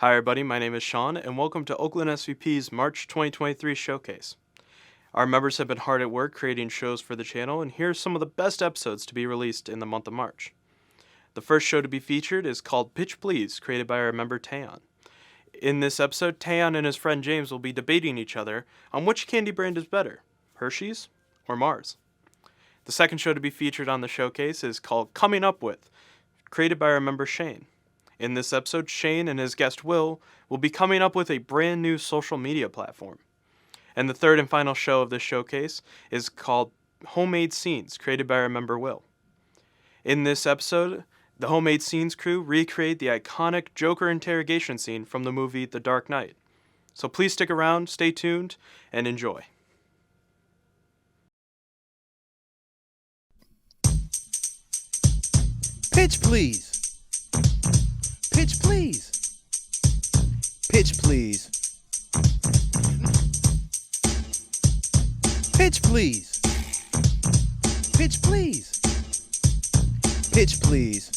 Hi everybody, my name is Sean, and welcome to Oakland SVP's March 2023 Showcase. Our members have been hard at work creating shows for the channel, and here are some of the best episodes to be released in the month of March. The first show to be featured is called Pitch Please, created by our member Taeyeon. In this episode, Taeyeon and his friend James will be debating each other on which candy brand is better, Hershey's or Mars. The second show to be featured on the showcase is called Coming Up With, created by our member Shane. In this episode, Shane and his guest Will be coming up with a brand new social media platform. And the third and final show of this showcase is called Homemade Scenes, created by our member Will. In this episode, the Homemade Scenes crew recreate the iconic Joker interrogation scene from the movie The Dark Knight. So please stick around, stay tuned, and enjoy. Pitch please. Pitch please. Pitch please. Pitch please. Pitch please. Pitch please.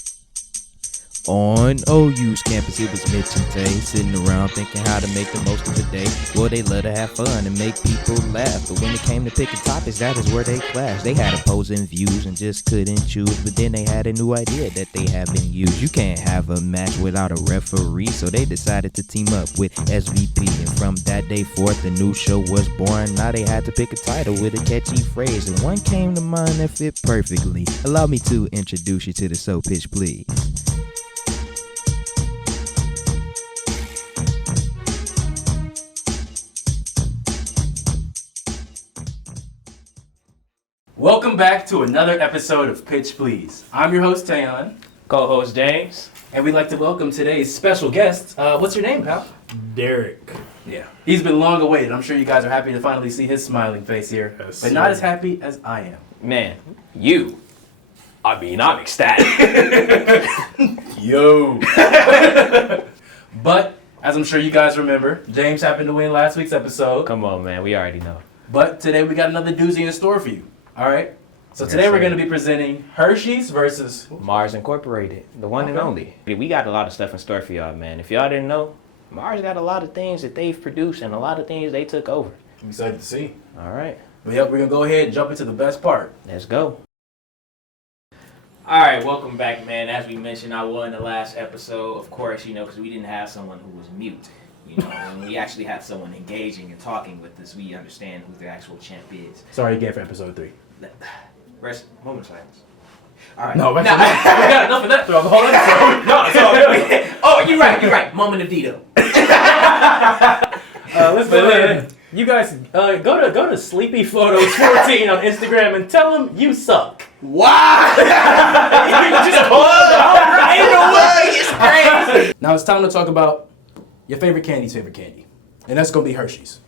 On OU's campus, it was Mitch and Tay sitting around thinking how to make the most of the day. Well, they love to have fun and make people laugh, but when it came to picking topics, that is where they clashed. They had opposing views and just couldn't choose, but then they had a new idea that they haven't used. You can't have a match without a referee, so they decided to team up with SVP, and from that day forth, the new show was born. Now they had to pick a title with a catchy phrase, and one came to mind that fit perfectly. Allow me to introduce you to the show, Pitch Please. Welcome back to another episode of Pitch Please. I'm your host, Taeyeon. Co-host James. And we'd like to welcome today's special guest. What's your name, pal? Derek. Yeah. He's been long awaited. I'm sure you guys are happy to finally see his smiling face here. Yes, but not sir. as happy as I am. Man, I'm ecstatic. Yo. But, as I'm sure you guys remember, James happened to win last week's episode. Come on, man. We already know. But today we got another doozy in store for you. All right? So Yes, today we're sir. going to be presenting Hershey's versus... Mars Incorporated, the one and only. We got a lot of stuff in store for y'all, man. If y'all didn't know, Mars got a lot of things that they've produced and a lot of things they took over. I'm excited to see. All right, But yep, we're going to go ahead and jump into the best part. let's go. All right, welcome back, man. As we mentioned, I won the last episode, of course, because we didn't have someone who was mute. When we actually have someone engaging and talking with us, we understand who the actual champ is. Sorry again for episode 3. Rest, moment of silence. All right. No, we got enough of that throughout the whole episode. No, it's all good. Oh, you're right. Moment of Dito. Let's go ahead. You guys go to Sleepy Photos 14 on Instagram and tell them you suck. Wow! You just pulled it out right away. It's crazy. Now it's time to talk about your favorite candy's favorite candy. And that's going to be Hershey's.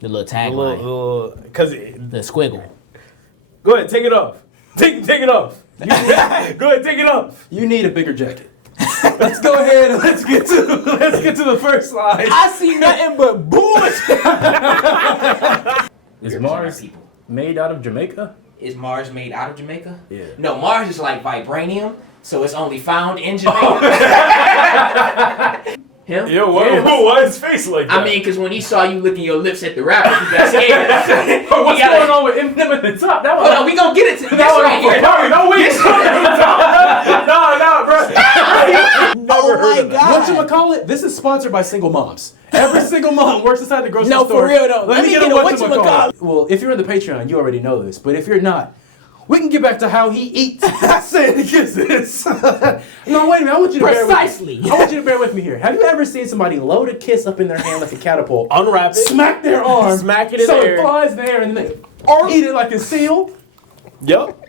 The little tagline. Because The squiggle. go ahead, take it off. Take it off. Go ahead, take it off. You need a bigger jacket. Let's go ahead and let's get to the first slide. I see nothing but bullshit. Is Mars made out of Jamaica? Is Mars made out of Jamaica? Yeah. No, Mars is like vibranium, so it's only found in Jamaica. Him? Yo, why his face like that? I mean, because when he saw you licking your lips at the rapper, he got scared. What's going on with him at the top? That Hold on, we gonna get it to this right here. No, wait. No, bro. Oh my God. Whatchamacallit? This is sponsored by single moms. Every single mom works inside the grocery No, store. for real though. Let me get a whatchamacallit. whatchamacallit. Well, if you're in the Patreon, you already know this. But if you're not, we can get back to how he eats. I said he gets this. No, wait a minute. I want you to Precisely. I want you to bear with me here. Have you ever seen somebody load a kiss up in their hand like a catapult, Unwrap it. smack their arm, Smack it in so there. it flies there, and then they eat it like a seal? Yup.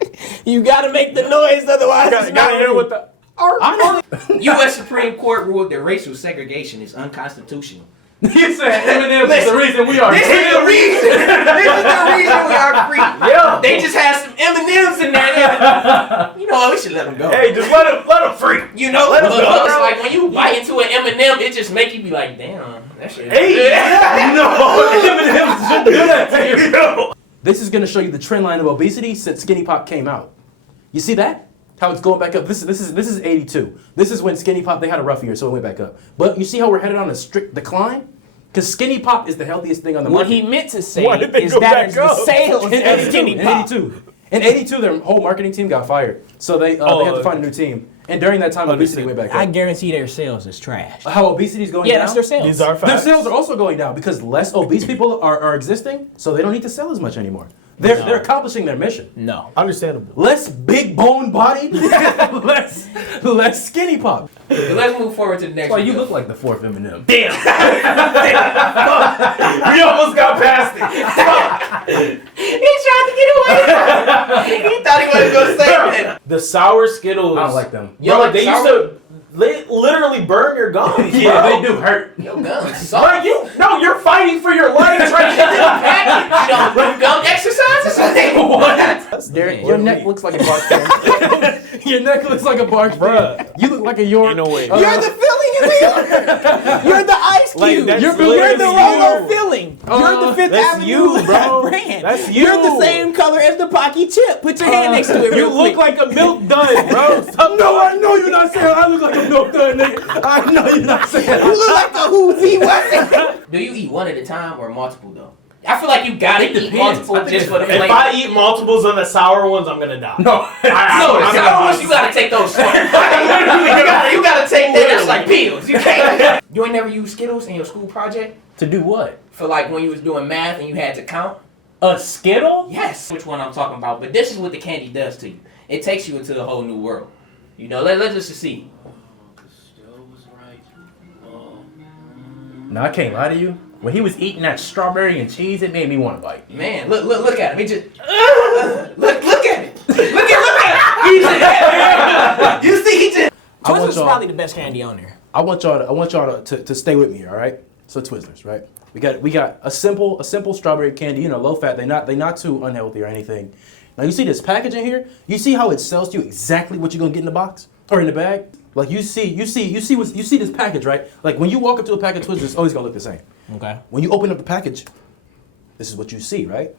You gotta make the noise, otherwise it's Gotta not hear what the. I know. U.S. Supreme Court ruled that racial segregation is unconstitutional. You said Eminem is the reason we are. This is the reason. This is the reason we are free. Yeah. They just had some M&Ms in there. You know what? We should let them go. Hey, just let him free. You know, Let 'em look, go. it's like when you bite into an M&M, it just make you be like, damn, that shit. Hey, no, Eminem shouldn't do that to you. This is going to show you the trend line of obesity since Skinny Pop came out. You see that? how it's going back up. This is 82. This is when Skinny Pop, they had a rough year, so it went back up. But you see how we're headed on a strict decline? Because Skinny Pop is the healthiest thing on the What market. he meant to say Why did they is go that back the up? sales In of Skinny Pop. In 82, their whole marketing team got fired. So they had to find a new team. And during that time, obesity went back I up. guarantee their sales is trash. How obesity is going Yeah, down? that's their sales. These are Their facts. sales are also going down because less obese people are existing, so they don't need to sell as much anymore. They're accomplishing their mission. No. Understandable. Less big bone bodied, less skinny pop. But let's move forward to the next Well, one. you look like the fourth Eminem. Damn. We almost got past it. He tried to get away. He thought he wasn't going to say that. The sour Skittles. I don't like them. You don't Bro, like they sour? used to literally burn your gums. Yeah, bro. they do hurt. Your gum sucks. Like you're fighting for your life trying to get to the package. You don't do gum exercises? What? Derek, your neck looks like a bark fan. Your neck looks like a bark fan. You look like a York. Ain't no way. You're the filling in the yogurt. You're the ice Like, cube. that's you're the literally Rolo you. filling. You're the Fifth that's Avenue you, bro. brand. That's You're the you. same color as the Pocky chip. Put your hand next to it. You real look quick. like a milk dud, bro. Stop. No, I know you're not saying I look like a milk dud, nigga. I know you're not saying You look like a Hootie Wesson. Do you eat one at a time or multiple though? I feel like you gotta eat depends. multiple I think just it for the If flavor. I eat multiples of the sour ones, I'm gonna die. No. No, the sour ones, you gotta take those. you gotta take that. That's like pills. You can't. You ain't never used Skittles in your school project To do what? for like when you was doing math and you had to count. A Skittle? Yes. Which one I'm talking about? But this is what the candy does to you. It takes you into a whole new world. You know. Let's just see. No, I can't lie to you. When he was eating that strawberry and cheese, it made me want to bite. Man, look at him. He just look at it. Look at it. He just, you see, he just. Twizzlers is probably the best candy on there. I want y'all to stay with me, all right? So Twizzlers, right? We got a simple strawberry candy, low fat. They not too unhealthy or anything. Now you see this packaging here? You see how it sells you exactly what you're gonna get in the box or in the bag? Like you see this package, right? Like when you walk up to a pack of Twizzlers, it's always gonna look the same. Okay. When you open up the package, this is what you see, right?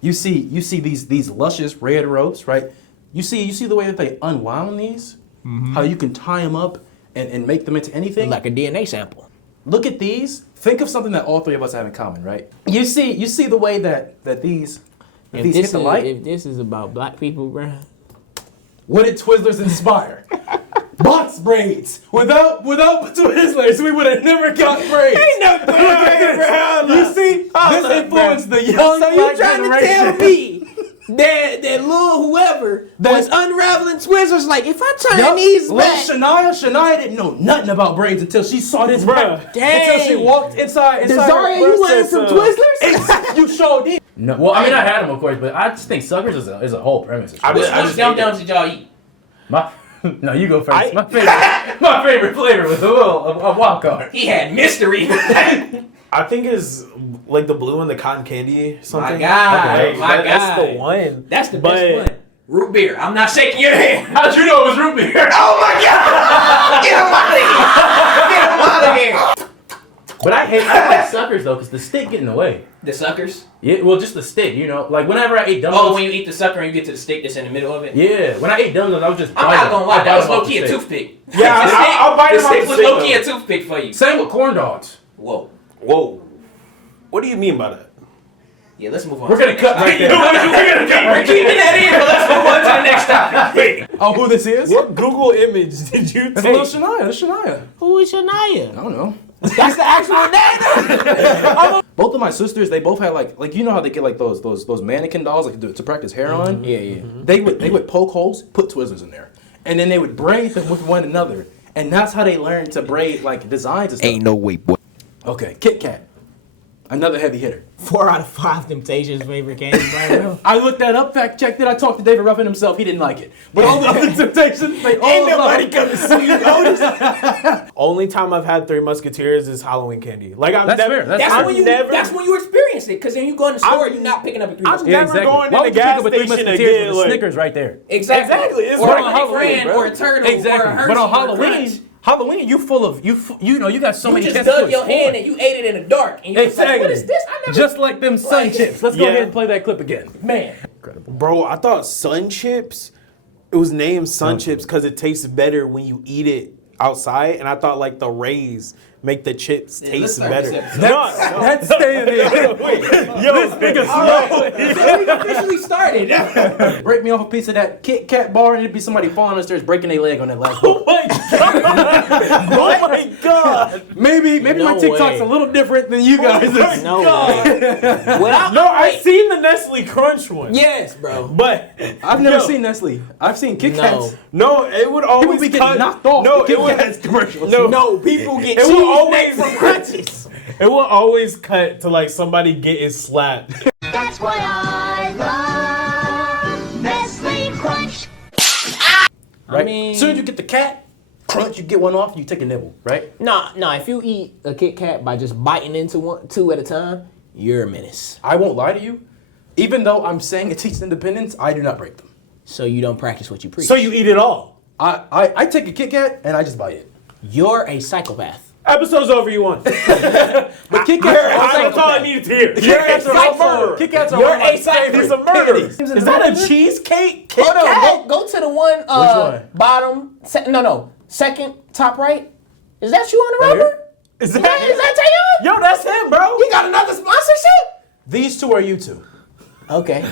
You see these luscious red ropes, right? You see the way that they unwound these, how you can tie them up and make them into anything. Like a DNA sample. Look at these. Think of something that all three of us have in common, right? You see the way that these hit the light. If this is about black people, bro. What did Twizzlers inspire? Box braids. Without Twizzlers, we would have never got braids. Ain't no bro. You see, this influenced the young So you black trying to generation. tell me that little whoever was unraveling Twizzlers like, if I turn these Little back, Shania didn't know nothing about braids until she saw this pack. Dang. Until she walked inside Zaria, her you learned processor. from Twizzlers? You showed it. No, well, I mean, I had them, of course, but I just think Suckers is a whole premise. I Which just Dum ate it. Dums did y'all eat? No, you go first. I- My favorite flavor was a wild card. He had mystery. I think it's like the blue and the cotton candy something. My God, Okay, my that's God. the one. That's the But- best one. Root beer. I'm not shaking your hand. How'd you know it was root beer? Oh my God! Get him out of here! Get him out of here! But I like Suckers though, because the stick get in the way. The suckers. Yeah, well, just the stick, like whenever I ate Dum Oh, Dums. when you eat the sucker and you get to the stick that's in the middle of it. Yeah, when I ate Dum Dums, I was just. I'm not gonna lie, that was low key a stick. toothpick. Yeah, The stick- I'll bite the him off stick the was stick, low key though. a toothpick for you. Same with corn dogs. Whoa. Whoa. What do you mean by that? Yeah, let's move on. We're to gonna the cut next right topic. there. We're keeping that in, but let's move on to the next topic. Wait. Oh, who this is? What Google image did you It's a take? little Shania. That's Shania. Who is I Shania? don't know. That's the actual name. Both of my sisters, they both had like you know how they get like those mannequin dolls like to practice hair on. Yeah, yeah. They would poke holes, put Twizzlers in there, and then they would braid them with one another, and that's how they learned to braid like designs and stuff. no way, boy. Okay, Kit Kat, another heavy hitter. 4 out of 5 Temptations' favorite candy, bro. I looked that up, fact checked it. I talked to David Ruffin himself. He didn't like it, but all the other Temptations, they all Ain't love nobody it. come to see you, Otis. Only time I've had Three Musketeers is Halloween candy. Like I've That's never. fair. That's I've when you. never- That's when you experience it. Because then you go in the store, I'm- you're not picking up a 3 I'm Musketeers. never going Why in would the you gas pick up a Three station Musketeers again. with a Like, Snickers right there? Exactly. It's Or like a honey friend, or a turtle, Exactly. or a Hershey, But on or a Crunch. Halloween, you full of you got so You many just chances dug to your explore. hand and you ate it in the dark. And you was like, what is this? I never. Just like them sun Like- chips. Let's go Yeah. ahead and play that clip again. Man. Bro, I thought Sun Chips It was named Sun Chips because it tastes better when you eat it outside, and I thought like the rays make the chips taste better. That's staying in. Wait, yo, nigga, So we officially started. Break me off a piece of that Kit Kat bar, and it'd be somebody falling upstairs breaking their leg on that last bar. Oh my god! Oh my god! Maybe No my TikTok's way. a little different than you guys. No way. Without No, I seen the Nestle Crunch one. Yes, bro. But I've never yo, seen Nestle. I've seen Kit No. Kats. No, it would People always be getting cut. knocked off. No, the Kit it would. Kats commercials. No, people get It will cheese always neck from crunches. It will always cut to like somebody getting slapped. That's why I love Nestle Crunch. Right? I mean- As soon as you get the cat, crunch, you get one off, you take a nibble, right? Nah. If you eat a Kit Kat by just biting into two at a time, you're a menace. I won't lie to you. Even though I'm saying it teaches independence, I do not break them. So you don't practice what you preach. So you eat it all. I take a Kit Kat and I just bite it. You're a psychopath. Episode's over. You won. But Kit Kats are That's all I also needed to hear. Kit Kats are also Kit Kats are You're one of my a psycho. favorite He's a murderer. candies. Is that a cheesecake? Kit Hold on, Kat? go to the one, one? bottom, second, top right. Is that you on the Right rubber? here? Is Is that Tayon? Yo, that's him, bro. You got another sponsorship? These two are you two. Okay.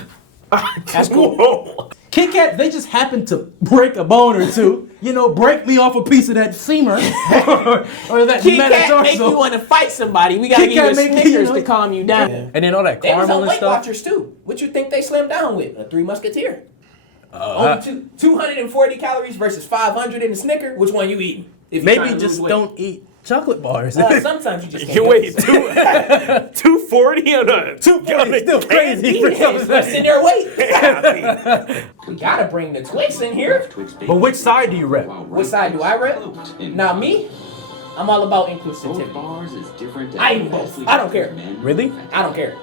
That's cool. Whoa. Kit Kat, they just happen to break a bone or two. You know, break me off a piece of that femur or that Kit Kat make you metatarsal. want to fight somebody. We gotta Kit give you Kat a make me, Snickers you know- to calm you down. And then all that They was caramel on and Weight stuff. Watchers too. What you think they slimmed down with? A Three Musketeer. Only 240 calories versus 500 in the Snicker. Which one you eating? If you Maybe trying to just lose weight? don't eat chocolate bars. Sometimes you just can't. You help wait, yourself. 240 on a 240 still crazy for something. What's in their weight? We gotta bring the Twix in here. But which side do you rep? What side do I rep? Now me, I'm all about inclusivity. I eat both. I don't care. Really? I don't care.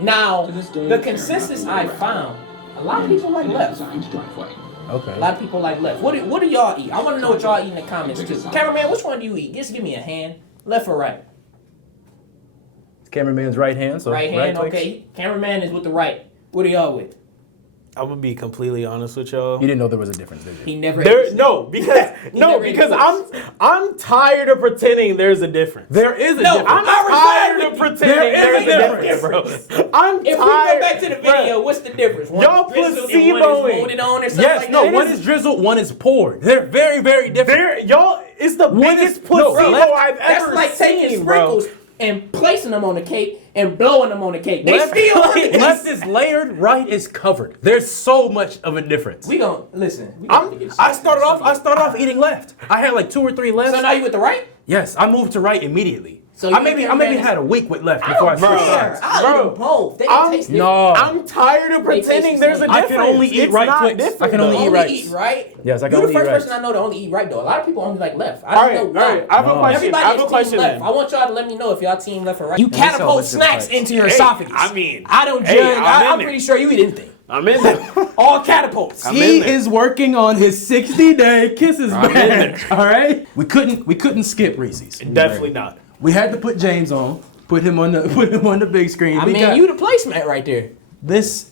Now, the consensus I found, a lot of people like left. A Okay. lot of people like left. What do y'all eat? I want to know what y'all eat in the comments too. Cameraman, which one do you eat? Just give me a hand. Left or right? Cameraman's right hand. So Right hand, Twix. okay. Cameraman is with the right. What are y'all with? I'm gonna be completely honest with y'all. You didn't know there was a difference, did you? He never. There, no, because never ate Twix. I'm tired of pretending there's a difference. There is a No, difference. I'm tired of pretending There is there's a a difference, bro. I'm If we tired. go back to the video, what's the difference? One Y'all is drizzled and one placeboing. is molded on or something Yes, like no, that? one is drizzled, one is poured. They're very, very different. Y'all, it's the biggest placebo left- I've That's ever like taking seen, bro. sprinkles and placing them on the cake and blowing them on the cake. They still on the cake. Left is layered, right is covered. There's so much of a difference. We gon' listen. We gonna have to get I started off eating left. I had like 2 or 3 left. So now you with the right? Yes, I moved to right immediately. So I you maybe think had a week with left I before I don't switched care. sides. I'll Bro, eat them both. They don't I'm- taste No. I'm tired of They taste pretending the there's a same. I difference. can only eat It's right not Twix. different, I can though. only eat Only right. eat right? Yes, I can You're only the eat first right. person I know that only eat right though. A lot of people only like left. I All don't right, know all why. right. I have a No. question. Everybody I have is a team question left. then. I want y'all to let me know if y'all team left or right. You me sell catapult with different snacks types. into your Hey, esophagus. I mean, I don't hey, judge. I'm in I'm there. pretty sure you eat anything. I'm in there. All catapults. I'm He in there. is working on his 60-day kisses I'm in back. All right, we couldn't skip Reese's. Definitely not. We had to put James on, put him on the big screen. I We mean, got you the placemat right there. this.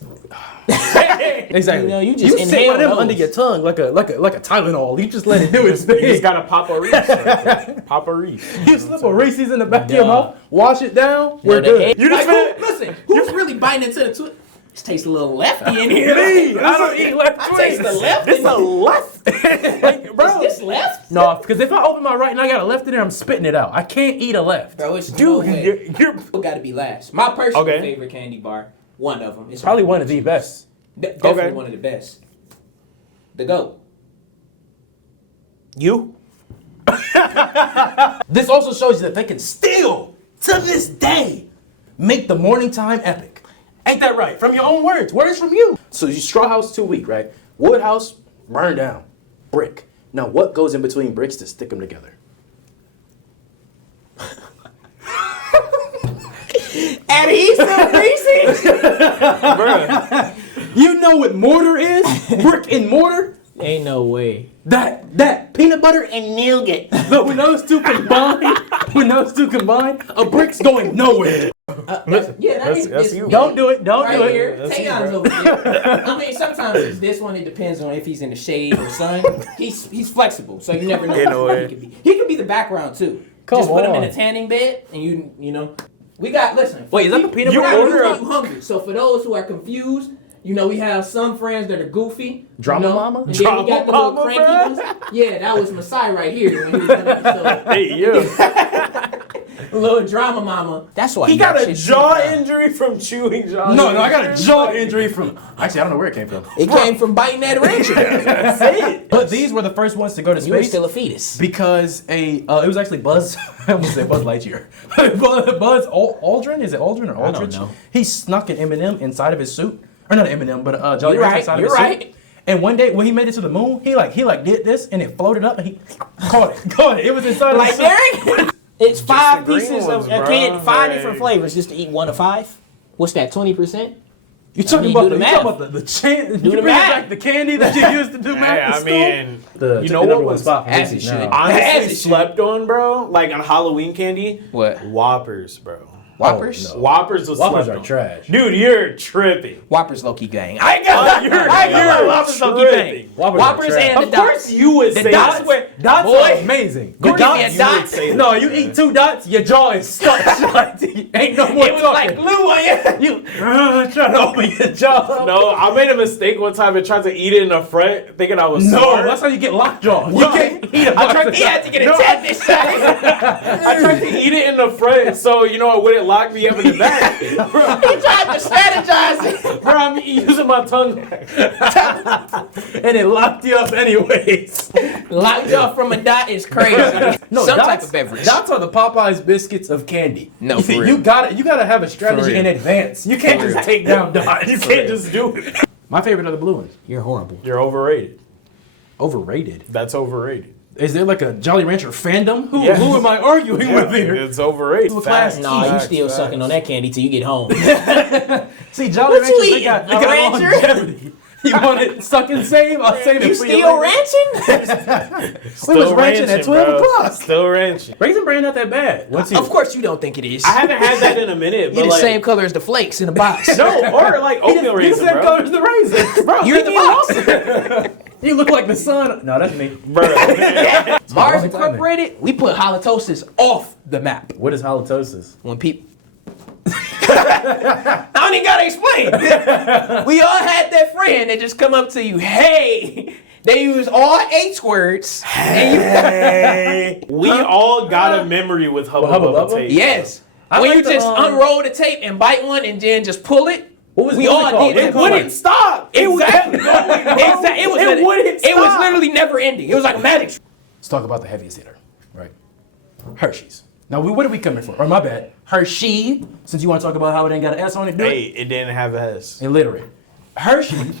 Exactly. You know, you just sit inhale with him those. under your tongue like a Tylenol. You just let it do its thing. You just got a Papa Reese. Papa Reese. You slip a Reese's in the back of your Duh. mouth, wash it down, we're the good. egg- You just like, finna- listen, who's really biting into the Twix? This tastes a little lefty in here. Me, I don't eat left I Twix. taste the left. This a left. Like, bro. Is this left? No, because if I open my right and I got a left in there, I'm spitting it out. I can't eat a left. Bro, it's no Dude, way. you're Got to be last. My personal Okay. favorite candy bar, one of them. It's Probably one of the best. Definitely Okay. one of the best. The GOAT. you. This also shows you that they can still, to this day, make the morning time epic. Ain't that right? From your own words. Words from you. So you straw house too weak, right? Wood house, burn down. Brick. Now what goes in between bricks to stick them together? Adhesive Reese's. You know what mortar is? Brick and mortar? Ain't no way. That peanut butter and nougat. So when those two combine, when those two combine, a brick's going nowhere. That's you. Don't do it. Don't right do it. here. That's you, Tayon's bro. over here. I mean, sometimes it's this one. It depends on if he's in the shade or sun. He's flexible, so you never know. In a way. He could be. He could be the background too. Come Just put him in on. a tanning bed, and you know. We got listen. Wait, is that the peanut you butter? got order you hungry. So for those who are confused, we have some friends that are goofy. Drama you know, mama? And then we got the Drama little mama, cranky ones. Yeah, that was Masai right here. When he was gonna be Hey, yo. little drama mama. That's why He got a jaw injury from chewing jaw. No, I got a jaw injury from. Actually, I don't know where it came from. It came from biting that rancher. That's it. But these were the first ones to go to You were space still a fetus. because it was actually Buzz. I almost said Buzz Lightyear. Buzz Aldrin. Is it Aldrin or Aldrich? know. He snuck an M&M inside of his suit, or not an M&M, but Jolly You're Rancher right, inside you're of his right. suit. And one day when he made it to the moon, he did this and it floated up and he caught it. It was inside of Like his suit. Derek? It's five the green pieces ones, of a bro. kid, five Like- different flavors just to eat one of five. What's that, 20%? You talking do about the the math. the chant? You the bring math. back the candy that you used to do Hey, math I in school? mean, The you know number what one was spot for as Reese's it should. now. As honestly it should. slept on, bro? Like on Halloween candy? What? Whoppers, bro. Whoppers? no. Whoppers was Whoppers slept are on. trash. Dude, you're tripping. Whoppers low-key gang. I you're Whoppers tripping. Whoppers are Whoppers trash. and Of the course dots. you would The say dots that. were Dots boy. are amazing. Go The give me dots, a dot. say that. No, you eat 2 dots, your jaw is stuck shut. Ain't no more It was talking. like glue on you. You trying to open your jaw. No, I made a mistake one time and tried to eat it in the front, thinking I was No, smart. that's how you get lockjaw. You No. can't eat a I box tried of He had to get a No. tetanus shot. I tried to eat it in the front, so it wouldn't lock me up in the back. Bro, He tried to strategize. bro, I'm using my tongue. and it locked you up anyways. Locked you up from a dot is crazy. Some type of beverage. Dots are the Popeyes biscuits of candy. No, for real. you gotta have a strategy real. in advance. You can't just take down dots. You can't just do it. My favorite are the blue ones. You're horrible. You're overrated. Overrated. That's overrated. Is there like a Jolly Rancher fandom? Who Yes. am I arguing with here? It's overrated. Class- Nah, you Facts, still facts. sucking on that candy till you get home. See, Jolly What you Ranchers, they eating? got Like a rancher? longevity. You want it suck and save? I'll save it You for still later. ranching? We was ranching at 12 bro. o'clock. Still ranching. Raisin Bran not that bad. Once you Of course you don't think it is. I haven't had that in a minute, but You're the like, same color as the flakes in the box. no, or like oatmeal you raisin, the same bro. color as the raisin. Bro, You're the boss. You look like the sun. No, that's me. Bro. Mars Long time Incorporated, we put halitosis off the map. What is halitosis? When people... I don't even gotta explain. We all had that friend that just come up to you, hey, they use all H words. And We all got a memory with Hubba Hubba Bubba Bubba? tape. yes. I When like you the, just unroll the tape and bite one and then just pull it, What was we it all called? did It that. Wouldn't stop. It was Exactly. Exactly. It was It wouldn't stop. literally never ending. It was like a magic trick. Let's talk about the heaviest hitter, right? Hershey's. Now, what are we coming for? Or my bad, Hershey. Since you want to talk about how it ain't got an S on it, do Hey, it. it didn't have a S. Illiterate. Hershey.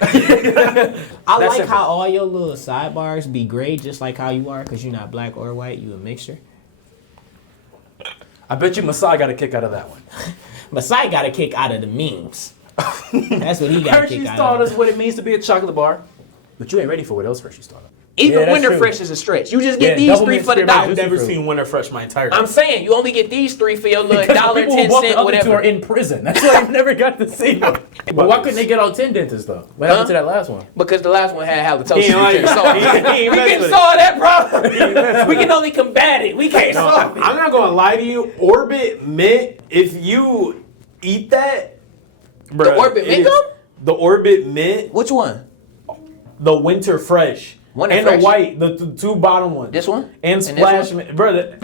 I like simple. how all your little sidebars be gray, just like how you are, because you're not black or white. You a mixture. I bet you Masai got a kick out of that one. Masai got a kick out of the memes. That's what he got a Hershey's kick out taught of. us what it means to be a chocolate bar, but you ain't ready for what else Hershey's taught us. Even Yeah, that's Winter true. Fresh is a stretch. You just get Yeah, these double 3 mint for the spearmint dollar. I've never fruit. seen Winter Fresh my entire life. I'm saying you only get these 3 for your little Because dollar, people 10 who bought the cent, other two are whatever. in prison. That's why I've never got to see them. But why couldn't they get on 10 dentists though? What happened to that last one? Because the last one had halitosis. He ain't like We it. can solve He it. ain't We mess can with it. solve that problem. We can only combat it. We can't solve it. I'm not gonna lie to you. Orbit Mint, if you eat that, bruh, Orbit it Mint is- gum? The Orbit Mint, Which one? the Winter Fresh, Winter and Fresh? the white, the 2 bottom ones. This one? And this Splash one? Mint, brother.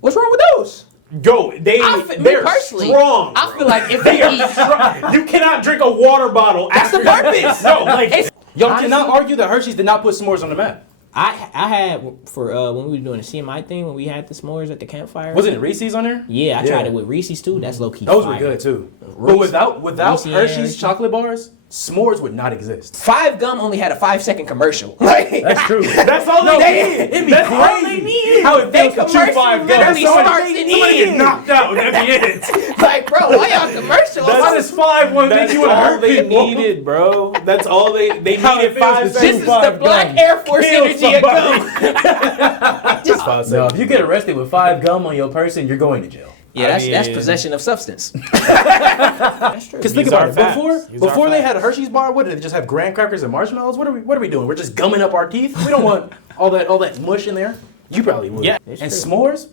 What's wrong with those? Go, Me they're personally, strong. I feel like if They they are eat, strong. You cannot drink a water bottle. that's the purpose. No, like It's- Y'all Honestly- cannot argue that Hershey's did not put s'mores on the map. I had for when we were doing the CMI thing when we had the s'mores at the campfire. Wasn't it Reese's on there? Yeah, I tried it with Reese's too. That's low key. Those fire. were good too. Reese- But without Reese and Hershey's Hershey. chocolate bars, s'mores would not exist. 5 Gum only had a 5-second commercial. Like That's true. that's all they need. It'd be That's all crazy they need. how it They feels to chew commercial 5 literally gums. starts in Somebody get end. knocked out at the end. Like, bro, why y'all commercials? Why does 5 want to make That's you want to all hurt they people? needed, bro. That's all they How it needed. feels 5 to This seconds. is the 5 Black gum. Air Force Kill energy of somebody. gum. Just 5 No, seconds. if you get arrested with 5 gum on your person, you're going to jail. Yeah, that's mean- possession of substance. That's true. Because think These about are it. facts. These are Before they facts. had a Hershey's bar, what did they just have? Graham crackers and marshmallows? What are we doing? We're just gumming up our teeth. We don't want all that mush in there. You probably would. Yeah. And s'mores,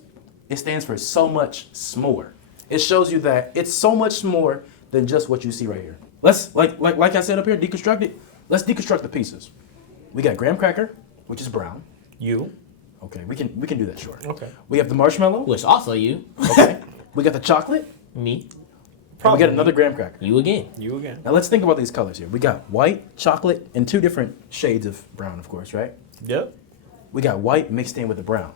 it stands for so much s'more. It shows you that it's so much more than just what you see right here. Let's like I said up here, deconstruct it. Let's deconstruct the pieces. We got graham cracker, which is brown. You. Okay, we can do that, sure. Okay. We have the marshmallow. Which also you, Okay. We got the chocolate. me, And we got another graham cracker. you again. You again. Now let's think about these colors here. We got white, chocolate, and 2 different shades of brown, of course, right? Yep. We got white mixed in with the brown.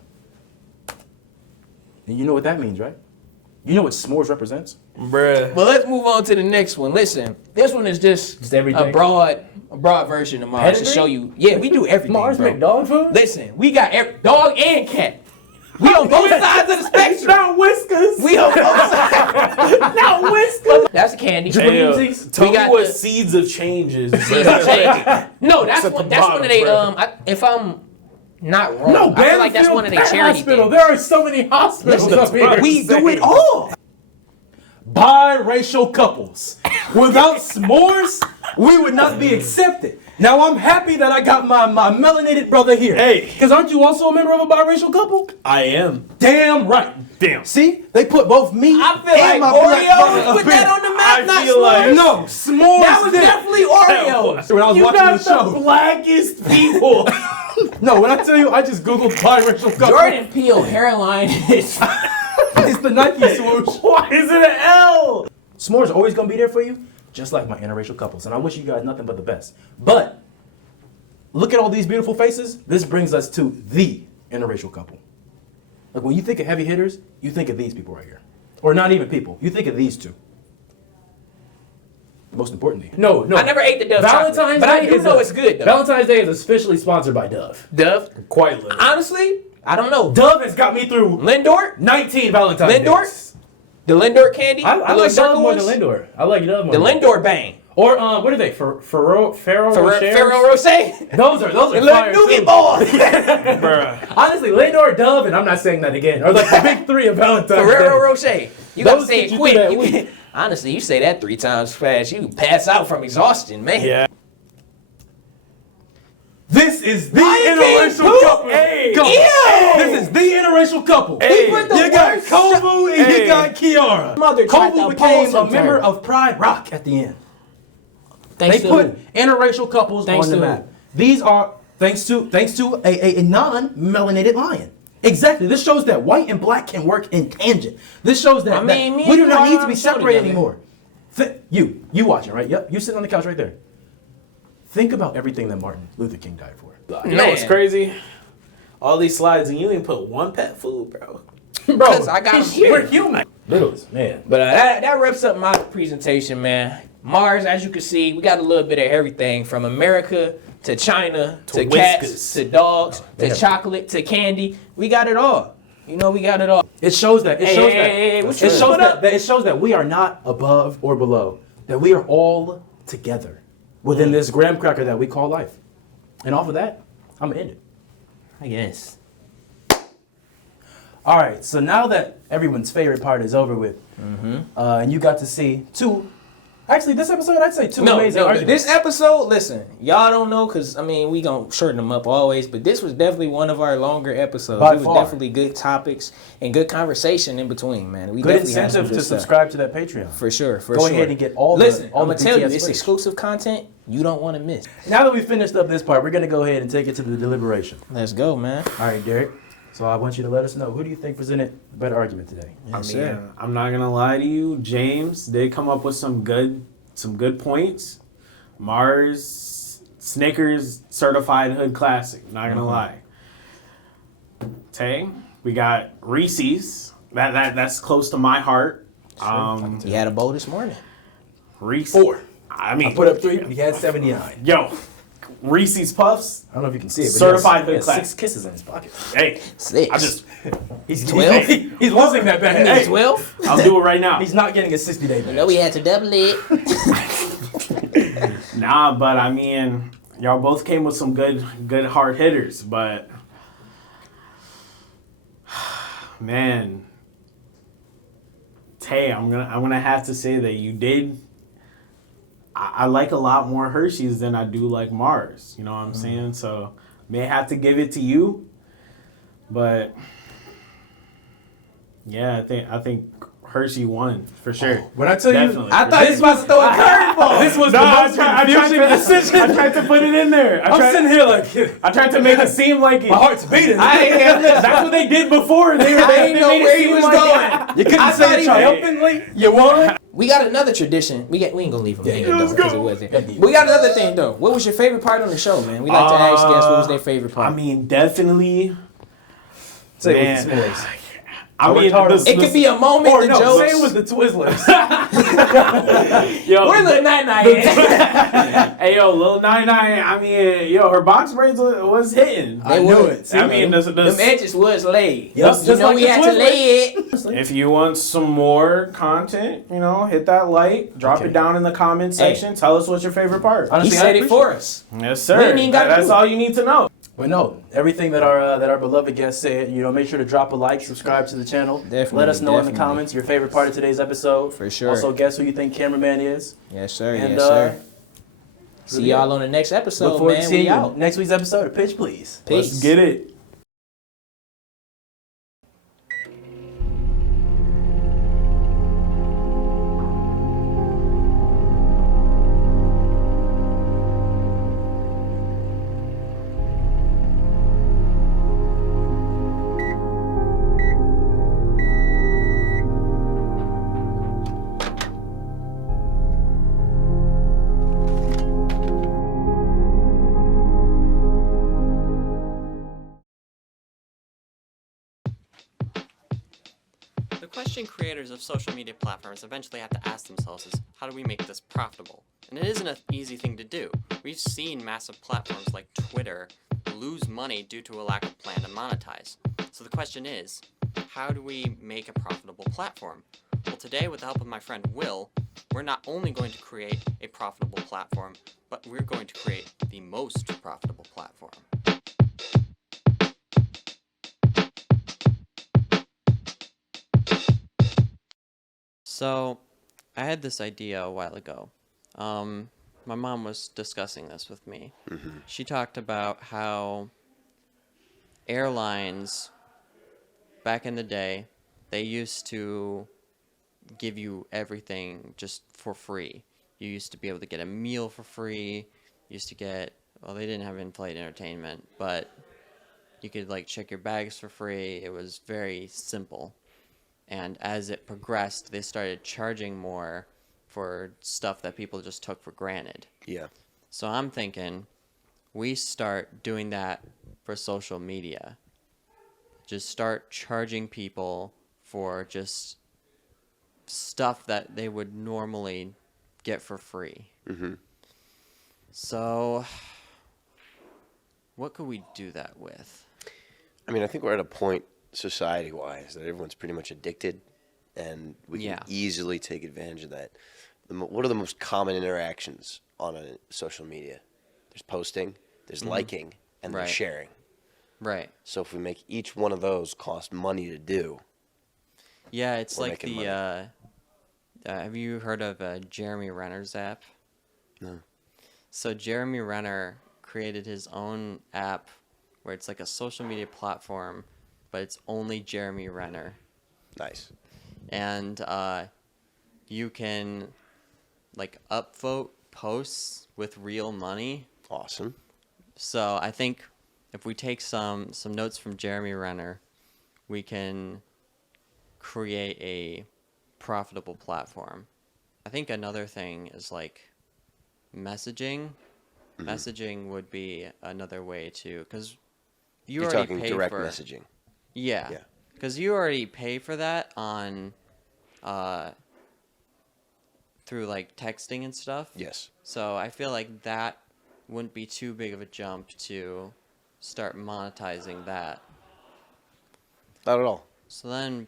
And you know what that means, right? You know what s'mores represents? Bruh. But let's move on to the next one. Listen, this one is just everything? a broad version of Mars to Pedigree? show you. Yeah, we do everything, Mars bro. make dog food? Listen, we got dog and cat. We on both sides of the spectrum. Not whiskers. We on both sides. Not whiskers. That's a candy. Hey, tell We me got what the- seeds of change is. Seeds of change. No, that's It's at one. the That's one bottom, of they. bro. If I'm not wrong, I feel like that's one of their charity hospital. things. There are so many hospitals up here. We do it all. Biracial couples. Without s'mores, we would not be accepted. Now I'm happy that I got my melanated brother here. Hey. Because aren't you also a member of a biracial couple? I am. Damn right. Damn. See, they put both me I feel and like my black brother Oreos up put that here. on the map. I Not feel like- s'mores. No, s'mores. That was did. definitely Oreos. When I was You watching got the show. the blackest people. No, when I tell you, I just googled biracial couple. Jordan Peele hairline is. It's the Nike swoosh. Why is it an L? S'mores are always gonna be there for you, just like my interracial couples. And I wish you guys nothing but the best. But look at all these beautiful faces. This brings us to the interracial couple. Like when you think of heavy hitters, you think of these people right here. Or not even people. You think of these two. Most importantly. No. I never ate the Dove Valentine's chocolate, but I Day do is know a- it's good though. Valentine's Day is officially sponsored by Dove. Dove. Quite literally. Honestly, I don't know. Dove has got me through Lindor, 19 Valentine's Lindor? Days. the Lindor candy, I the like little Dove circle more ones. than Lindor. I like Dove more. The than Lindor bang. Or what are they? Ferrero Rochers? Ferrero Rocher. Those are The fire little nougat too. ball. Bruh. Honestly, Lindor, Dove, and I'm not saying that again. Are like the big 3 of Valentine's Ferrero Day. Rocher. You gotta Those say get it you quick. through that You week. can- honestly, you say that 3 times fast, you pass out from exhaustion, man. Yeah. This is the Lion King interracial poop? couple. Hey. Couple. Ew. This is the interracial couple. Hey. put the You got worst- Kovu and Hey. you got Kiara. Mother tried to Kovu oppose became a him, member turn. of Pride Rock at the end. Thanks They to put who? interracial couples Thanks on the to who? map. These are thanks to a non-melanated lion. Exactly. This shows that white and black can work in tangent. This shows that, I mean, me that we and do you not are need on to be the show separated together. anymore. You watching, right? Yep. You sitting on the couch right there. Think about everything that Martin Luther King died for. You know what's Man. crazy? All these slides and you ain't put one pet food, bro. Bro, 'Cause I got him here. we're human. Littles, man. But that wraps up my presentation, man. Mars, as you can see, we got a little bit of everything from America to China to cats whiskers. to dogs to Yeah. chocolate to candy. We got it all. You know, we got it all. It shows that. It shows that. Hey, what It you shows put up? that. It shows that we are not above or below. That we are all together within this graham cracker that we call life. And off of that, I'm gonna end it. I guess. All right. So now that everyone's favorite part is over with, and you got to see 2. Actually, this episode I'd say 2 amazing arguments. This episode, listen, y'all don't know because, I mean, we gonna shorten them up always, but this was definitely one of our longer episodes. By it was far. definitely good topics and good conversation in between, man. We good definitely had some incentive good to stuff. subscribe to that Patreon. For sure, for Go sure. ahead and get all the- Listen, all I'm the gonna tell you, BTS it's footage. exclusive content you don't want to miss. Now that we finished up this part, we're gonna go ahead and take it to the deliberation. Let's go, man. All right, Derek. So I want you to let us know, who do you think presented the better argument today? I Yes, mean, sir. I'm not gonna lie to you. James did come up with some good points. Mars, Snickers certified hood classic. Not gonna lie. Tay, we got Reese's. That's close to my heart. He had a bowl this morning. Reese. 4. I mean, I put up 3. He had 79. yo, Reese's Puffs. I don't know if you can see it, but Certified he hood has class. 6 kisses in his pocket. Hey, 6. I just, He's 12? He's losing that bad. Hey, Hey, 12? I'll do it right now. he's not getting a 60-day badge. No, we had to double it. Nah, but I mean, y'all both came with some good hard hitters, but man, Tay, I'm gonna have to say that you did. I like a lot more Hershey's than I do like Mars. You know what I'm saying? So may have to give it to you, but yeah, I think Hershey won for sure. When I tell you, Definitely. I thought he was about to throw a curveball. this was No, the I most tried confusing decision. I tried to put it in there. I'm sitting here like, I tried to make it seem like it. my heart's beating. I ain't have That's what they did before. They I didn't know made it where he seem was like going. You couldn't I say thought it he- triumphantly. You won. We got another tradition. We ain't gonna leave him hanging though let's because go. it wasn't. But we got another thing though. What was your favorite part on the show, man? We like to ask guests what was their favorite part. I mean, definitely. Say Man. it with the Twizzlers. I mean, it could be a moment. Or the no, jokes. say it with the Twizzlers. Yo, Where Lil Nine hey, yo, Lil Nine. I mean, yo, her box braids was hitting. I knew it. See, I mean, them edges was laid. Yep, You just know like we the had to Twizzlers. lay it. If you want some more content, you know, hit that like, drop Okay. it down in the comment section. Tell us what's your favorite part. He Honestly, said I it for us. Yes, sir. We ain't even gotta That's do it. all you need to know. But no, everything that our beloved guest said, you know, make sure to drop a like, subscribe to the channel. Definitely, Let us know in the definitely. comments your favorite part of today's episode. For sure. Also, guess who you think cameraman is. Yes, sir. And Yes, sir. See really y'all on the next episode, look forward man. to seeing We you out. in next week's episode of Pitch Please. Peace. Let's get it. The question creators of social media platforms eventually have to ask themselves is, how do we make this profitable? And it isn't an easy thing to do. We've seen massive platforms like Twitter lose money due to a lack of plan to monetize. So the question is, how do we make a profitable platform? Well, today, with the help of my friend Will, we're not only going to create a profitable platform, but we're going to create the most profitable platform. So, I had this idea a while ago. My mom was discussing this with me. She talked about how airlines, back in the day, they used to give you everything just for free. You used to be able to get a meal for free. You used to get, well, they didn't have in-flight entertainment, but you could like check your bags for free. It was very simple. And as it progressed, they started charging more for stuff that people just took for granted. Yeah. So I'm thinking we start doing that for social media. Just start charging people for just stuff that they would normally get for free. Mm-hmm. So what could we do that with? I mean, I think we're at a point society-wise that everyone's pretty much addicted, and we can Yeah. easily take advantage of that. What are the most common interactions on a social media? There's posting, there's liking, and Right. there's sharing. Right. So if we make each one of those cost money to do, Yeah, it's We're like making the have you heard of Jeremy Renner's app? No. So Jeremy Renner created his own app where it's like a social media platform, but it's only Jeremy Renner. nice. And you can like upvote posts with real money. Awesome. So I think if we take some notes from Jeremy Renner, we can create a profitable platform. I think another thing is like messaging. Messaging would be another way to, because you You're already talking pay direct for messaging. Yeah, Yeah. because you already pay for that on through like texting and stuff. Yes. So I feel like that wouldn't be too big of a jump to start monetizing that. Not at all. So then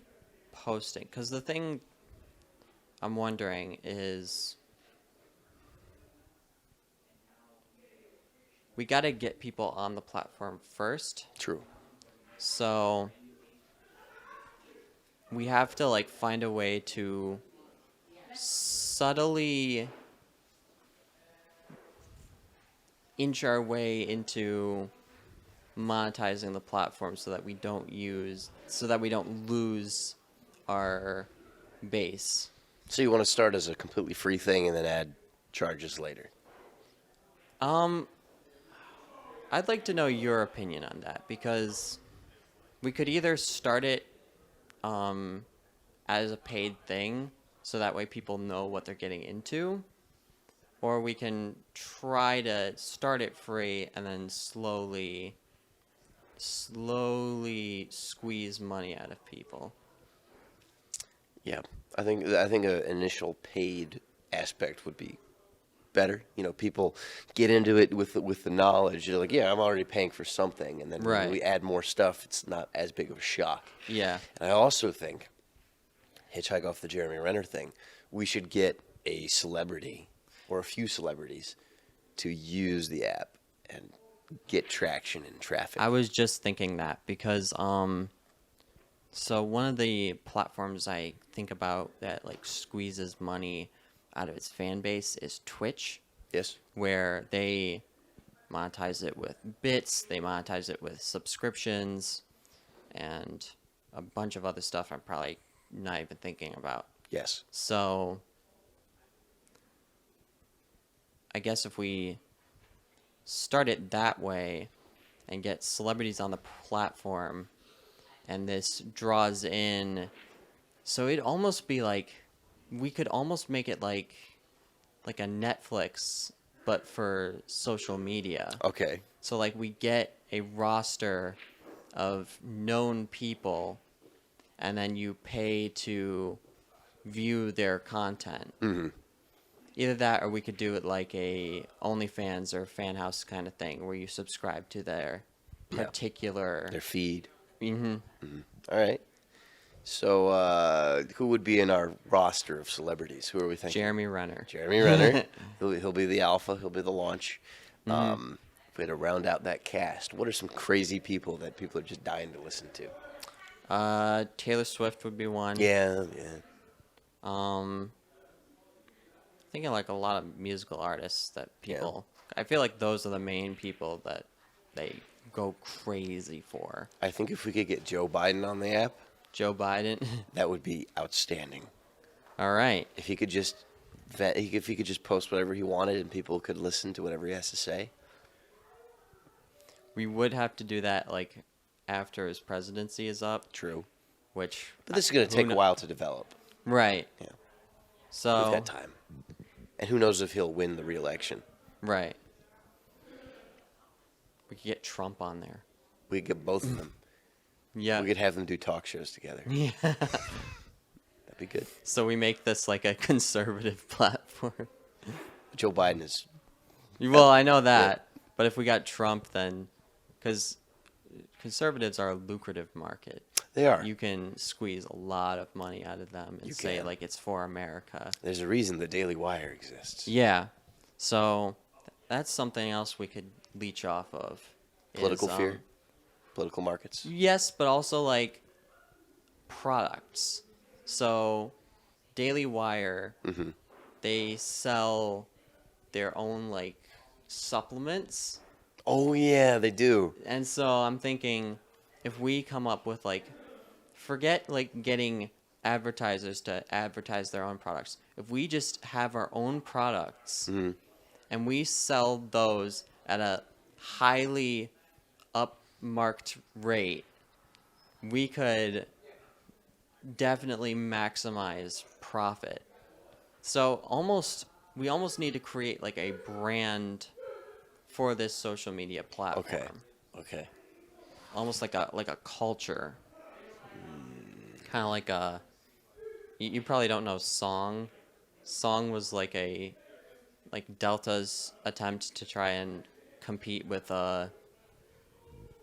posting, because the thing I'm wondering is we got to get people on the platform first. True. So we have to like find a way to subtly inch our way into monetizing the platform so that we don't lose our base. So you want to start as a completely free thing and then add charges later? I'd like to know your opinion on that, because we could either start it as a paid thing so that way people know what they're getting into, or we can try to start it free and then slowly squeeze money out of people. Yeah, I think an initial paid aspect would be better. You know, people get into it with the knowledge. They're like, yeah, I'm already paying for something, and then when we add more stuff, it's not as big of a shock. Yeah. And I also think, hitchhike off the Jeremy Renner thing, we should get a celebrity or a few celebrities to use the app and get traction and traffic. I was just thinking that because so one of the platforms I think about that like squeezes money out of its fan base is Twitch. Yes. Where they monetize it with bits, they monetize it with subscriptions, and a bunch of other stuff I'm probably not even thinking about. Yes. So I guess if we start it that way and get celebrities on the platform, and this draws in, so it'd almost be like, we could almost make it like a Netflix, but for social media. Okay. So like we get a roster of known people, and then you pay to view their content. Mm-hmm. Either that, or we could do it like a OnlyFans or Fan House kind of thing, where you subscribe to their particular their feed. Mm-hmm. Mm-hmm. All right. So who would be in our roster of celebrities? Who are we thinking? Jeremy Renner. Jeremy Renner. he'll be the alpha. He'll be the launch. If we had to round out that cast, what are some crazy people that people are just dying to listen to? Taylor Swift would be one. Yeah. Thinking like a lot of musical artists that people. I feel like those are the main people that they go crazy for. I think if we could get Joe Biden on the app, Joe Biden. that would be outstanding. All right. If he could just post whatever he wanted and people could listen to whatever he has to say. We would have to do that like after his presidency is up. True. But this is going to take a while to develop. Right. Yeah. So we've got time. And who knows if he'll win the re-election. Right. We could get Trump on there. We could get both of them. Yeah. We could have them do talk shows together. Yeah. That'd be good. So we make this like a conservative platform. Joe Biden is... Well, I know that. Yeah. But if we got Trump, then... Because conservatives are a lucrative market. They are. You can squeeze a lot of money out of them and say, like, it's for America. There's a reason the Daily Wire exists. Yeah. So that's something else we could leech off of. Political fear? Political markets? Yes, but also, like, products. So Daily Wire, they sell their own, like, supplements. Oh, yeah, they do. And so I'm thinking, if we come up with, like, forget, like, getting advertisers to advertise their own products. If we just have our own products and we sell those at a highly upmarked rate, we could definitely maximize profit. So we almost need to create, like, a brand for this social media platform. Okay. Almost like a culture. Kind of like a... You probably don't know Song. Song was like a like Delta's attempt to try and compete with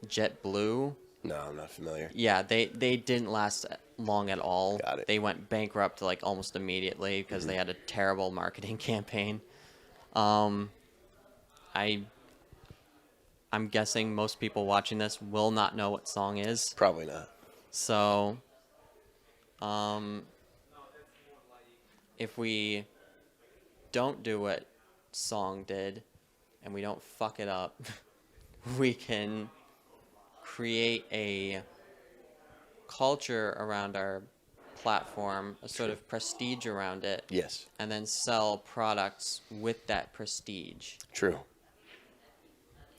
JetBlue. No, I'm not familiar. Yeah, they didn't last long at all. Got it. They went bankrupt like almost immediately because they had a terrible marketing campaign. I'm guessing most people watching this will not know what song is. Probably not. So, if we don't do what Song did, and we don't fuck it up, we can create a culture around our platform, a sort of prestige around it, Yes. and then sell products with that prestige. True.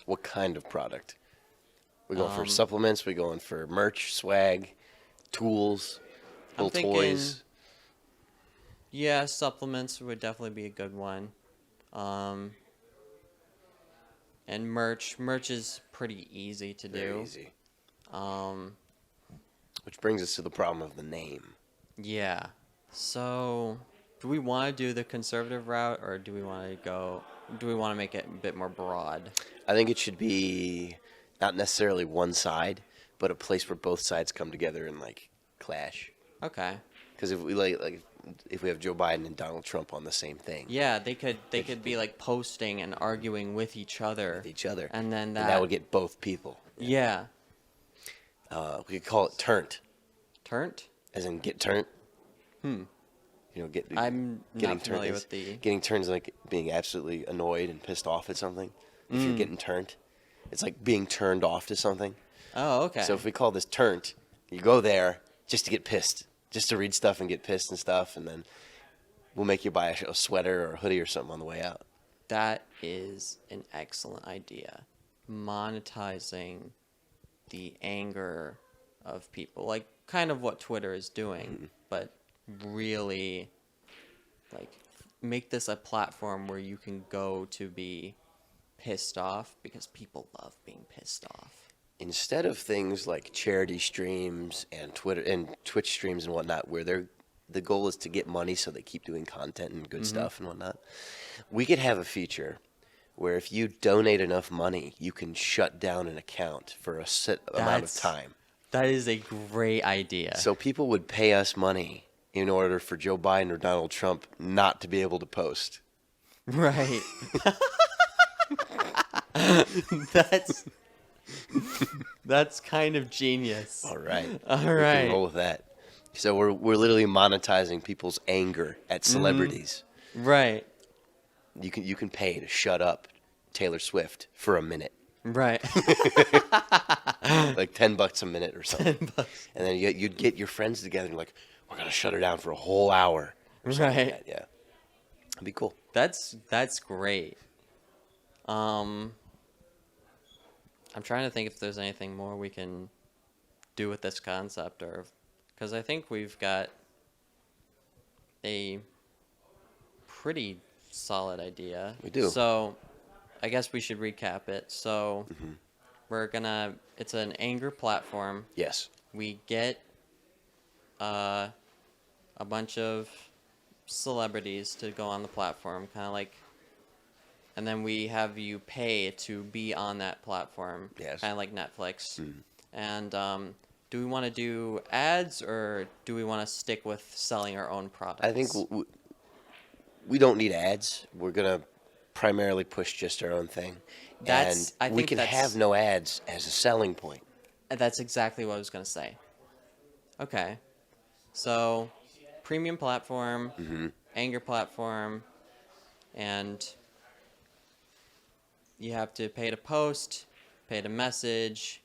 What kind of product? We going for supplements? We going for merch, swag, tools, I'm little thinking, toys? yeah, supplements would definitely be a good one. And merch is pretty easy to Very do. easy. Um, Which brings us to the problem of the name. yeah. So, do we want to do the conservative route, or do we want to make it a bit more broad? I think it should be not necessarily one side, but a place where both sides come together and like clash. Okay. Because if we like if we have Joe Biden and Donald Trump on the same thing, Yeah, they could be like posting and arguing with each other. And then that would get both people. Yeah. We could call it turnt, Turnt? as in get turnt. You know, I'm getting not familiar turned is- with the... getting turned is like being absolutely annoyed and pissed off at something. If you're getting turned, it's like being turned off to something. Oh, okay. So if we call this turnt, you go there just to get pissed, just to read stuff and get pissed and stuff, and then we'll make you buy a sweater or a hoodie or something on the way out. That is an excellent idea. Monetizing the anger of people. Like, kind of what Twitter is doing, but really, like, make this a platform where you can go to be pissed off, because people love being pissed off. Instead of things like charity streams and Twitter and Twitch streams and whatnot, where the goal is to get money so they keep doing content and good stuff and whatnot, we could have a feature where if you donate enough money, you can shut down an account for a set amount of time. That is a great idea. So people would pay us money in order for Joe Biden or Donald Trump not to be able to post. Right. That's kind of genius. All right. All We can right. roll with that. So we're literally monetizing people's anger at celebrities. Right. You can pay to shut up Taylor Swift for a minute. Right. Like $10 a minute or something. And then you'd get your friends together and like, we're gonna shut her down for a whole hour. Or something like Right. that. Yeah. That'd be cool. That's great. I'm trying to think if there's anything more we can do with this concept, or because I think we've got a pretty solid idea. We do. So I guess we should recap it. So it's an anger platform. Yes. We get a bunch of celebrities to go on the platform, kind of like, and then we have you pay to be on that platform, Yes. kind of like Netflix. And do we want to do ads, or do we want to stick with selling our own products? I think we don't need ads. We're gonna primarily push just our own thing. I we think can that's- have no ads as a selling point. That's exactly what I was going to say. Okay. So, premium platform, anger platform, and you have to pay to post, pay to message,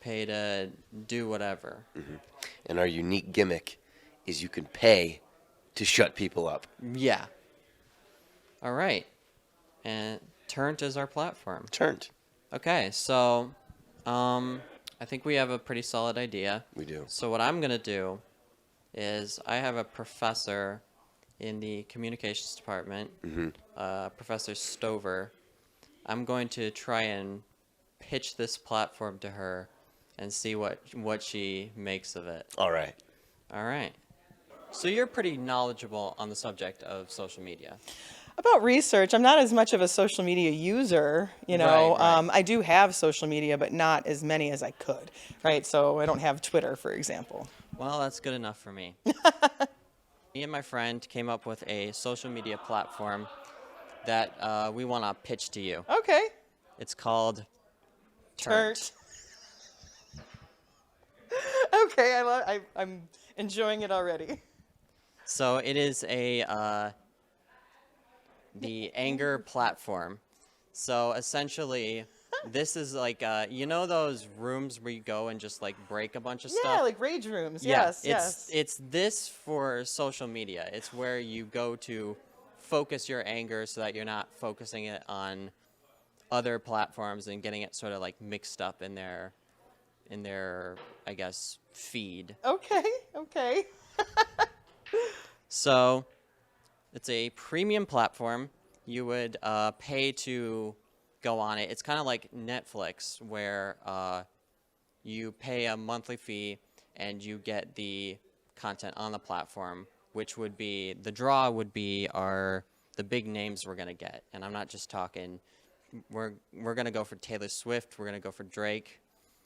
pay to do whatever. And our unique gimmick is you can pay to shut people up. Yeah. All right. And Turnt is our platform. Turned. Okay, so I think we have a pretty solid idea. We do. So what I'm going to do is I have a professor in the communications department, Professor Stover. I'm going to try and pitch this platform to her and see what she makes of it. All right. All right. So you're pretty knowledgeable on the subject of social media. About research, I'm not as much of a social media user, you know. Right. I do have social media, but not as many as I could, right? So I don't have Twitter, for example. Well, that's good enough for me. Me and my friend came up with a social media platform that we want to pitch to you. Okay. It's called Turnt. Okay, I'm enjoying it already. So it is the anger platform. So essentially, this is like you know those rooms where you go and just like break a bunch of Yeah, stuff. like rage rooms. Yeah, Yes. it's this for social media. It's where you go to focus your anger so that you're not focusing it on other platforms and getting it sort of like mixed up in their I guess feed. Okay. So it's a premium platform. You would pay to go on it. It's kind of like Netflix, where you pay a monthly fee and you get the content on the platform, which would be the draw would be the big names we're gonna get. And I'm not just talking. We're gonna go for Taylor Swift. We're gonna go for Drake,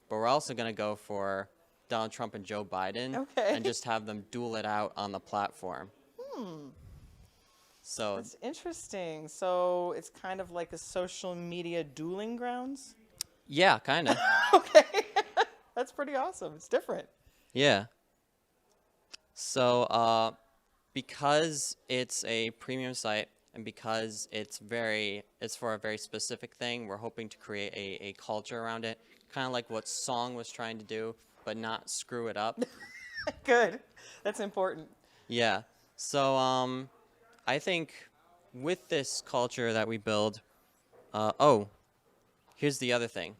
but we're also gonna go for Donald Trump and Joe Biden, Okay. and just have them duel it out on the platform. So That's interesting. So it's kind of like a social media dueling grounds? yeah, kind of. Okay. That's pretty awesome. It's different. Yeah. So because it's a premium site and because it's for a very specific thing, we're hoping to create a culture around it, kind of like what Song was trying to do, but not screw it up. Good. That's important. Yeah. So I think with this culture that we build, here's the other thing.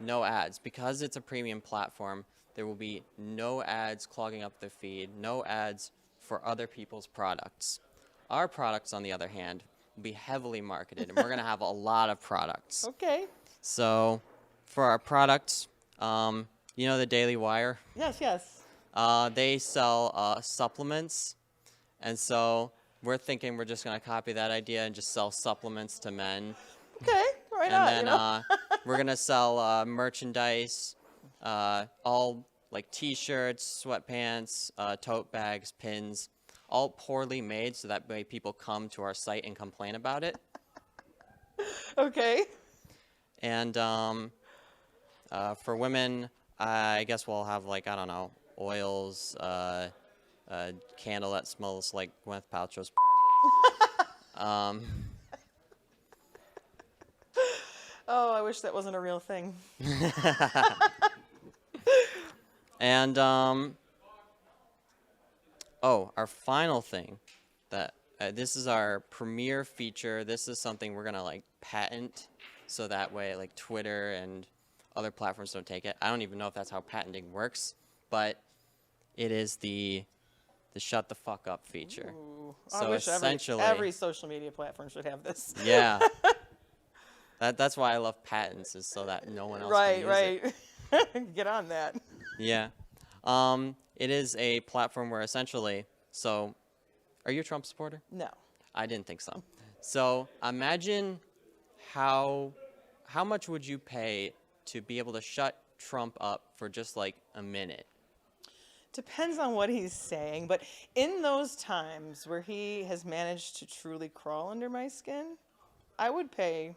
No ads. Because it's a premium platform, there will be no ads clogging up the feed, no ads for other people's products. Our products, on the other hand, will be heavily marketed, and we're going to have a lot of products. Okay. So for our products, you know the Daily Wire? Yes. They sell supplements, and so we're thinking we're just going to copy that idea and just sell supplements to men. Okay. Right And on. then you know? we're going to sell merchandise, all like T-shirts, sweatpants, tote bags, pins, all poorly made so that way people come to our site and complain about it. Okay. And for women, I guess we'll have like, I don't know, oils, a candle that smells like Gwyneth Paltrow's. Oh, I wish that wasn't a real thing. And our final thing that this is our premier feature. This is something we're gonna like patent, so that way like Twitter and other platforms don't take it. I don't even know if that's how patenting works, but it is the shut the fuck up feature. Ooh, So I wish essentially, every social media platform should have this. yeah. That's why I love patents, is so that no one else can use it. Right. Get on that. Yeah. It is a platform where essentially, so, are you a Trump supporter? No. I didn't think so. So imagine how much would you pay to be able to shut Trump up for just like a minute? Depends on what he's saying, but in those times where he has managed to truly crawl under my skin, I would pay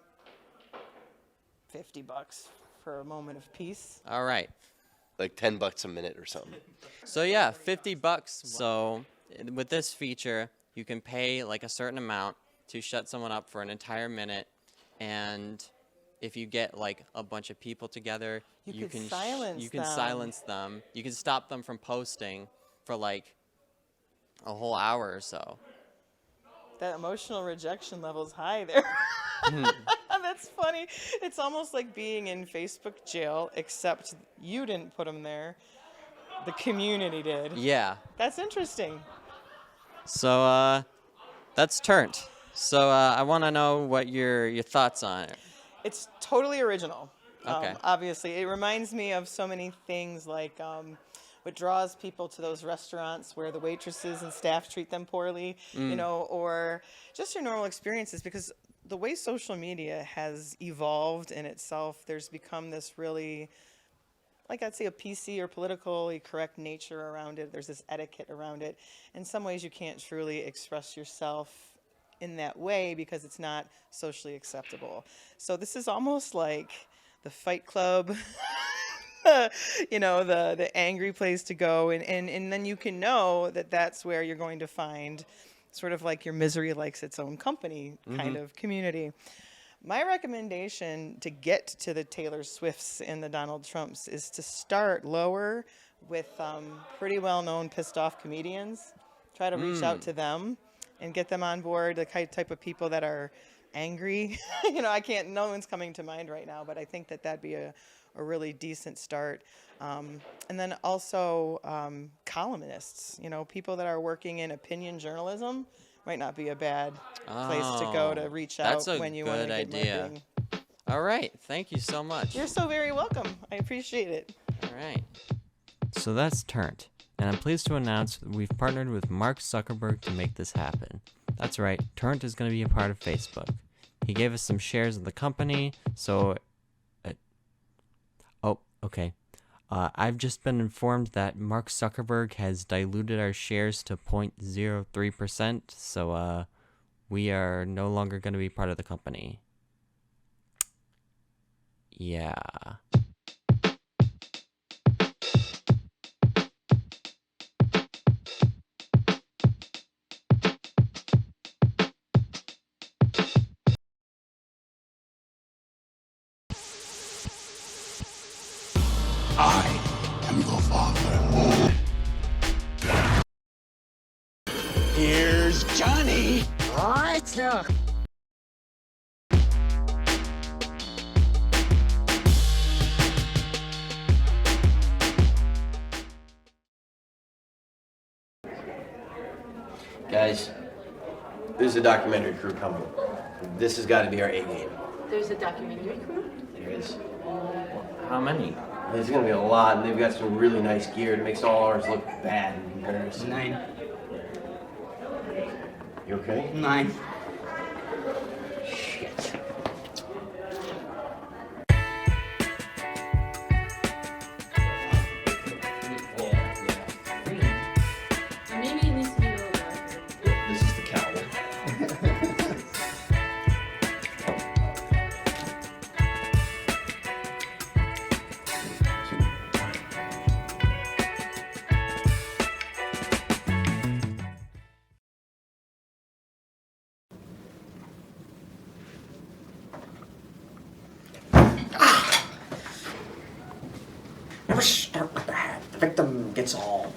$50 for a moment of peace. All right. Like $10 a minute or something. So yeah, $50. So with this feature, you can pay like a certain amount to shut someone up for an entire minute, and if you get like a bunch of people together, You could can silence you can them. silence them. You can stop them from posting for like a whole hour or so. That emotional rejection level is high there. That's funny. It's almost like being in Facebook jail, except you didn't put them there. The community did. Yeah. That's interesting. So that's Turnt. So I want to know what your thoughts on it. It's totally original. Okay. Obviously, it reminds me of so many things like what draws people to those restaurants where the waitresses and staff treat them poorly, you know, or just your normal experiences, because the way social media has evolved in itself, there's become this really, like I'd say, a PC or politically correct nature around it. There's this etiquette around it. In some ways, you can't truly express yourself in that way because it's not socially acceptable. So this is almost like the Fight Club, you know, the angry place to go. And then you can know that that's where you're going to find sort of like your misery likes its own company kind of community. My recommendation to get to the Taylor Swifts and the Donald Trumps is to start lower with pretty well-known pissed off comedians. Try to reach out to them and get them on board, the type of people that are angry. You know, no one's coming to mind right now, but I think that that'd be a really decent start. And then also columnists, you know, people that are working in opinion journalism might not be a bad place to go to reach out when you want to get marketing. All right. Thank you so much. You're so very welcome. I appreciate it. All right. So that's Turnt. And I'm pleased to announce that we've partnered with Mark Zuckerberg to make this happen. That's right. Turnt is going to be a part of Facebook. He gave us some shares of the company, so... okay. I've just been informed that Mark Zuckerberg has diluted our shares to 0.03%, so we are no longer going to be part of the company. Yeah. I am your father. Here's Johnny. Right. Guys, there's a documentary crew coming. This has got to be our A game. There's a documentary crew? There is. How many? There's going to be a lot, and they've got some really nice gear. It makes all ours look bad in comparison. 9. You okay? 9. Shit. Maybe it needs to be a little darker. This is the cowl. Never start with the hat. The victim gets all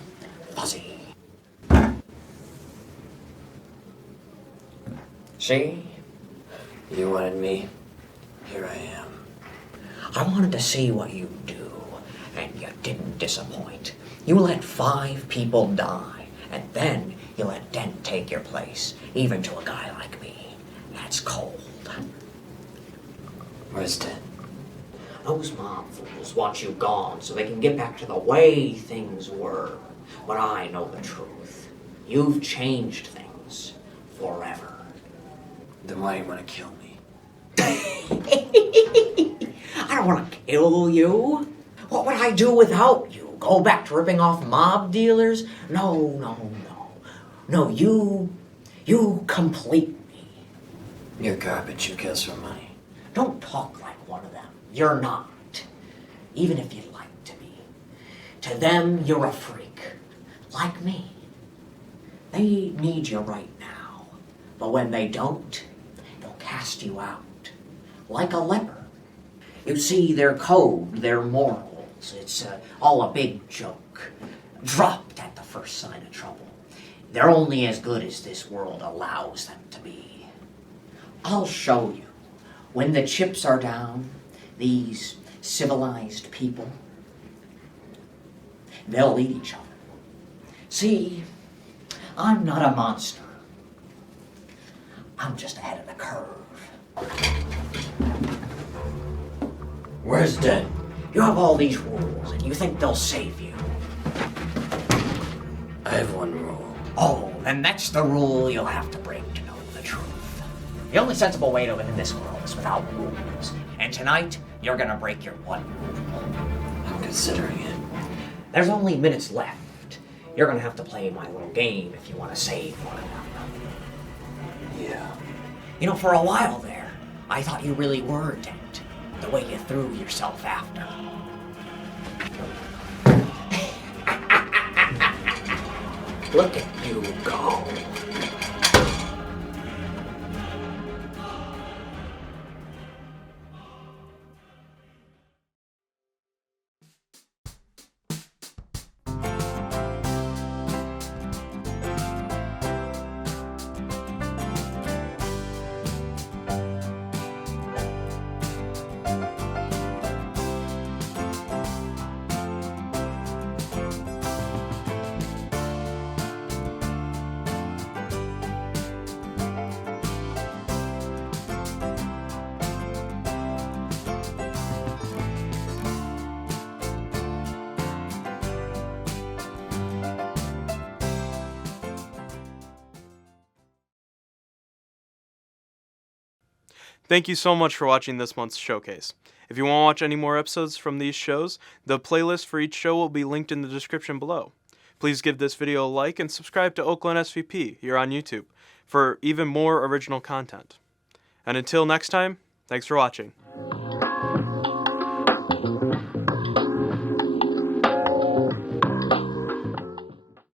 fuzzy. See? You wanted me. Here I am. I wanted to see what you do, and you didn't disappoint. You let 5 people die, and then you let Dent take your place, even to a guy like me. That's cold. Where's Dent? Those mob fools want you gone so they can get back to the way things were. But I know the truth. You've changed things forever. Then why do you want to kill me? I don't want to kill you. What would I do without you? Go back to ripping off mob dealers? No. No, you complete me. You're garbage. Who kills for money? Don't talk like one of them. You're not. Even if you'd like to be. To them, you're a freak. Like me. They need you right now. But when they don't, they'll cast you out. Like a leper. You see, their code, their morals, it's all a big joke. Dropped at the first sign of trouble. They're only as good as this world allows them to be. I'll show you. When the chips are down, these civilized people, they'll eat each other. See, I'm not a monster. I'm just ahead of the curve. Where's Den? You have all these rules, and you think they'll save you. have one rule. Oh, then that's the rule you'll have to break to know the truth. The only sensible way to live in this world is without rules. And tonight, you're gonna break your one rule. I'm considering it. There's only minutes left. You're gonna have to play my little game if you want to save one another. Yeah. You know, for a while there, I thought you really were dead. The way you threw yourself after. Look at you go. Thank you so much for watching this month's showcase. If you want to watch any more episodes from these shows, the playlist for each show will be linked in the description below. Please give this video a like and subscribe to Oakland SVP here on YouTube for even more original content. And until next time, thanks for watching.